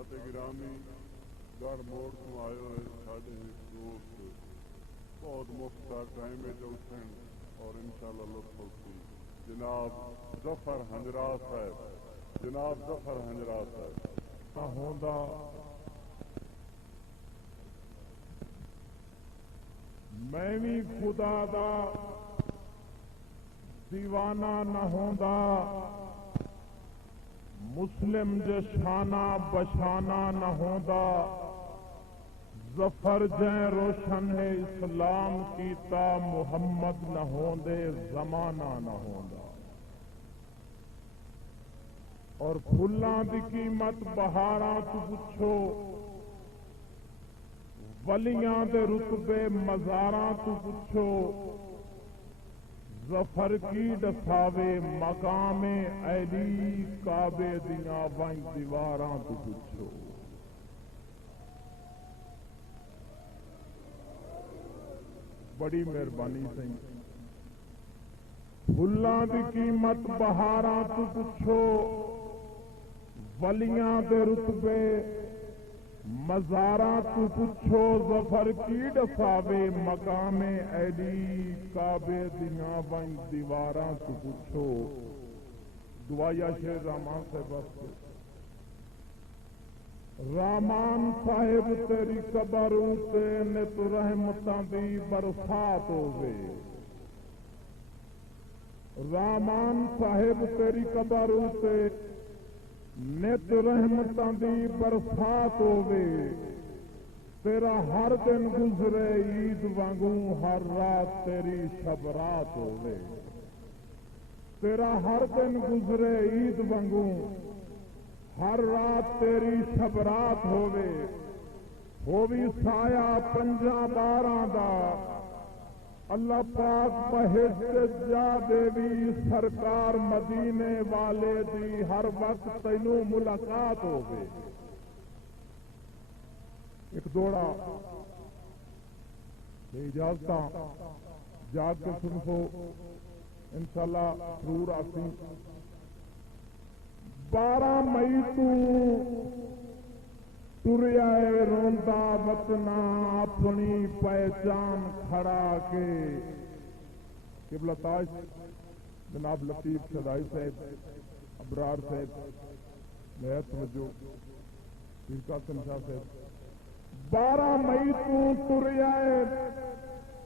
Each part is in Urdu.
حضرات گرامی گڑھ موڑ کو آئے ہوئے ساڑھے ایک دوست بہت مختار ٹائم ہے جو اٹھن اور انشاءاللہ لطف ہوتی جناب ظفر ہنجرات صاحب جناب ظفر ہنجرات صاحب ہوندا میں بھی خدا دا دیوانہ نہ ہوندا مسلم جشانہ بشانہ نہ ہوندا ظفر جیں روشن ہے اسلام کیتا محمد نہ ہوندے زمانہ نہ ہوندا اور پھلاں دی قیمت بہاراں تو پچھو ولیاں دے رتبے مزاراں تو پچھو ظفر کی ڈساوے مقام علی کعبے دیاں وائیں دیواراں تو پچھو بڑی مہربانی سی پھلاں دی قیمت بہاراں تو پچھو ولیاں دے رتبے مزاراں تو پچھو ظفر کی ڈساوے مقام علی کعبے دیاں وائیں دیواراں تو پچھو دعایا شیر رحمان صاحب واسطے رامان صاحب تیری قبر تے نت رحمتاں دی برسات ہوے رامان صاحب تیری قبر تے نت رحمتاں دی برسات ہوے تیرا ہر دن گزرے عید وانگوں ہر رات تیری شب رات ہوے تیرا ہر دن گزرے عید وانگوں ہر رات تیری شب رات ہووی سایہ پنجاں باراں دا اللہ پاک بہشت جا دیوی سرکار مدینے والے دی ہر وقت تینوں ملاقات ہوگی ایک دوڑا اجازتاں جاگ کے سنو انشاءاللہ ضرور آسی 12 مئی تو تریا روندا وطنا اپنی پہچان کھڑا کے قبلہ تاج جناب لطیف شدائی صاحب ابرار صاحب نہایت توجہ پیر قاسم شاہ صاحب 12 مئی تو تریا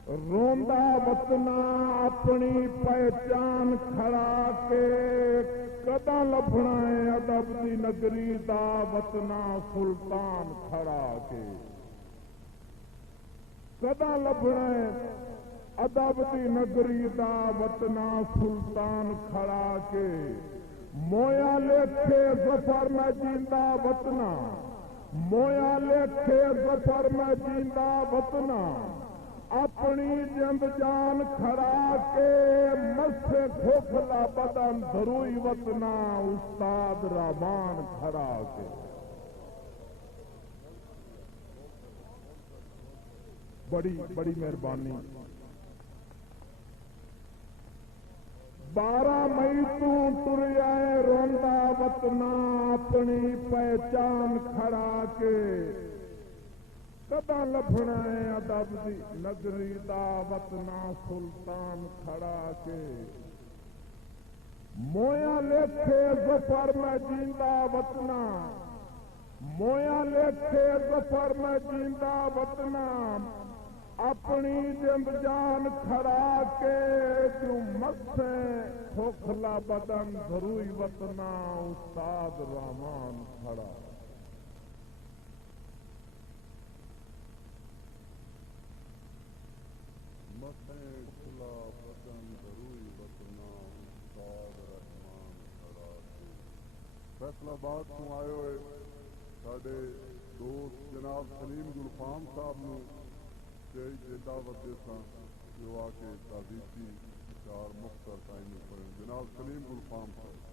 روندا وطنا اپنی پہچان کھڑا کے کدا لبھنا ہے ادب دی نگری دا وطنا سلطان کھڑا کے کدا لبھنا ہے ادب دی نگری دا وطنا سلطان کھڑا کے مویا لکھے ظفر میں جیندا وطنا مویا لکھے ظفر میں جیندا وطنا اپنی جند جان کھڑا کے مسے کھوکھلا بدن دھروئی وطنا استاد رحمان کھڑا کے بڑی بڑی مہربانی 12 مئی تو تریا روندا وطنا اپنی پہچان کھڑا کے کدا لبھنا ہے ادب دی نگری دا وطنا سلطان کھڑا کے مویا لکھے ظفر میں جیندا وطنا مویا لکھے ظفر میں جیندا وطنا اپنی جند جان کھڑا کے جو مسے کھوکھلا بدن دھروئی وطنا استاد رحمان کھڑا کھلا بدن دھروئی وطنا استاد رحمان کھڑا کے فیصلہ آباد کو آئے ہوئے ساڈے دوست جناب سلیم گلفام صاحب نے دعوت دیساں جو آ کے تعزیتی چار مختصر ٹائم پڑھیں جناب سلیم گلفام صاحب